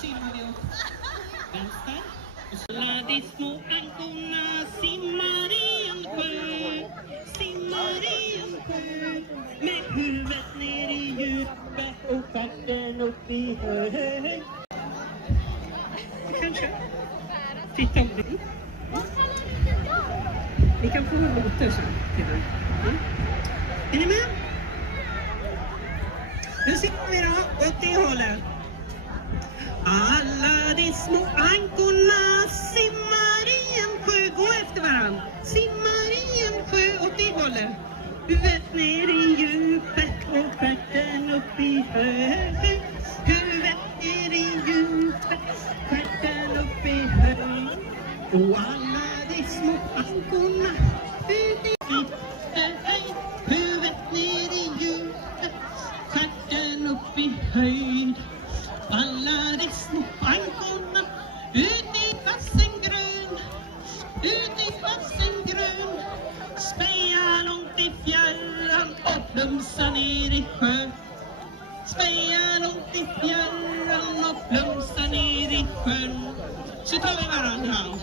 simmar vi åt vänster. Alla de små ankorna simmar i en sjö. Simmar i en sjö. Med huvudet ner i djupet och stjärten upp i hög. Kanske. Titta om det. Vi kan få låter sen. Är ni med? Nu sitter vi då åt det hållet. Alla de små ankorna simmar i en sjö. Gå efter varann. Simmar i en sjö åt det hållet. Huvudet ner i djupet och stjärten upp i hög. Huvudet ner i djupet, stjärten upp i hög. Och alla de små ankorna ut i hög. Huvudet ner i djupet, stjärten upp i höjd. Alla de små ankorna ut i vassen grön. Ut i vassen grön. Speja långt i fjärran och plumsa ner i sjön. Speja långt i fjärran och plumsa ner i sjön. Så tar vi varandra.